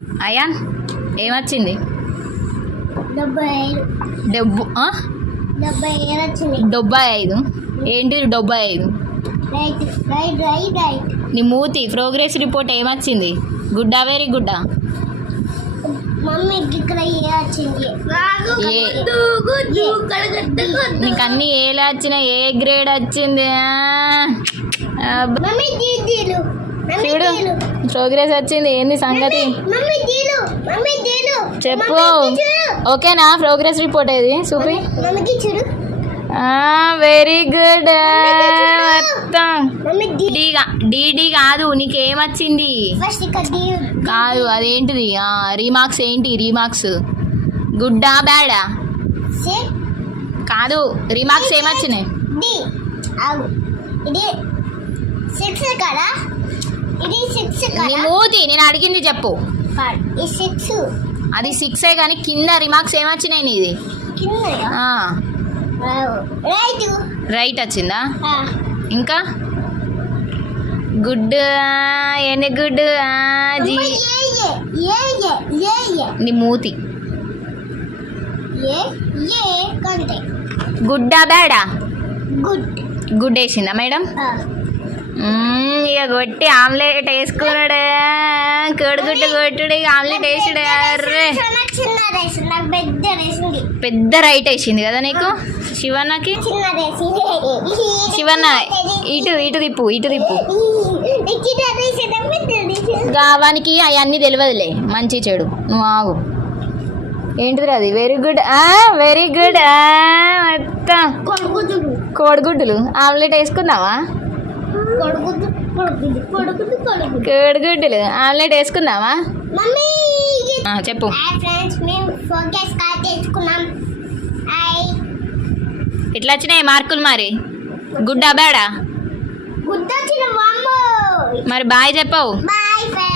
Ion ఏమొచ్చింది? 75 డబ్బు 75 వచ్చింది. 75 ఏంటిది 75? Right right right right. నీ మూతి ప్రోగ్రెస్ రిపోర్ట్ ఏమొచ్చింది? గుడ్డా వెరీ గుడ్డా? మమ్మీకి ఇక్కడ ఏ వచ్చింది? నీకు అన్ని ఏలే వచ్చిన ఏ గ్రేడ్ వచ్చింది? మమ్మీ దీలు చూడు ప్రోగ్రెస్ వచ్చింది. ఏంది సంగతి మమ్మీ దీలు మమ్మీ దీలు చెప్పు. ఓకేనా ప్రోగ్రెస్ రిపోర్ట్ ఏది చూపి. మమ్మీకి చూడు. Very good. మొత్తం మమ్మీ డిడి కాదు, నీకేమొచ్చింది? ఫస్ట్ ఇక్కడ డి కాదు అదేంటిది? రీమార్క్స్ ఏంటి? రీమార్క్స్ గుడ్డా బ్యాడా? సి కాదు రీమార్క్స్ ఏమొచ్చినాయి? డి ఆగు. ఇది 6 కదా? ఇది 6 నీ కదా? మూతి నేను అడిగింది చెప్పు. ఈ 6 అది 6 కానీ కింద రిమార్క్స్ ఏమొచ్చినాయి నీది? కింద రైట్ రైట్ వచ్చిందా? ఇంకా గుడ్ ఎన్ని గుడ్ జీ నీ మూతి. కంటే గుడ్డా బ్యాడా? గుడ్ గుడ్ వేసిందా మేడం? ఇక కొట్టి ఆమ్లెట్ వేసుకున్నాడు. కోడిగుడ్డు కొట్టుడు ఇక ఆమ్లెట్ వేసాడు. అర్రే చిన్న రైస్ నాకు పెద్ద రైస్ ఉంది. పెద్ద రైట్ వేసింది కదా నీకు. శివన్నకి చిన్న రైస్ శివన్న ఇటు ఇటు తిప్పు ఇటు తిప్పు. చిన్న రైస్ పెద్ద రైస్. గావానికి అవన్నీ తెలియదులే మంచి చెడు. నువ్వు ఆగు. ఏంటిది అది? Very good very good. మొత్తం కొడుకుదుడు కోడిగుడ్డులు ఆమ్లెట్ వేసుకుందావా? కొడుకుదు కొడుకుదు కొడుకుదు కొడుకుదు. కోడిగుడ్డులు ఆమ్లెట్ వేసుకుందావా? మమ్మీ చెప్పు. హాయ్ ఫ్రెండ్స్, మేము ఫోకస్ కార్డ్ తెచ్చుకున్నాం. హాయ్ ఎట్లా వచ్చినాయి మార్కులు మరి? గుడ్డా బ్యాడా? గుడ్ వచ్చిన వామ్మో. మరి బాయ్ చెప్పవు. Bye friends.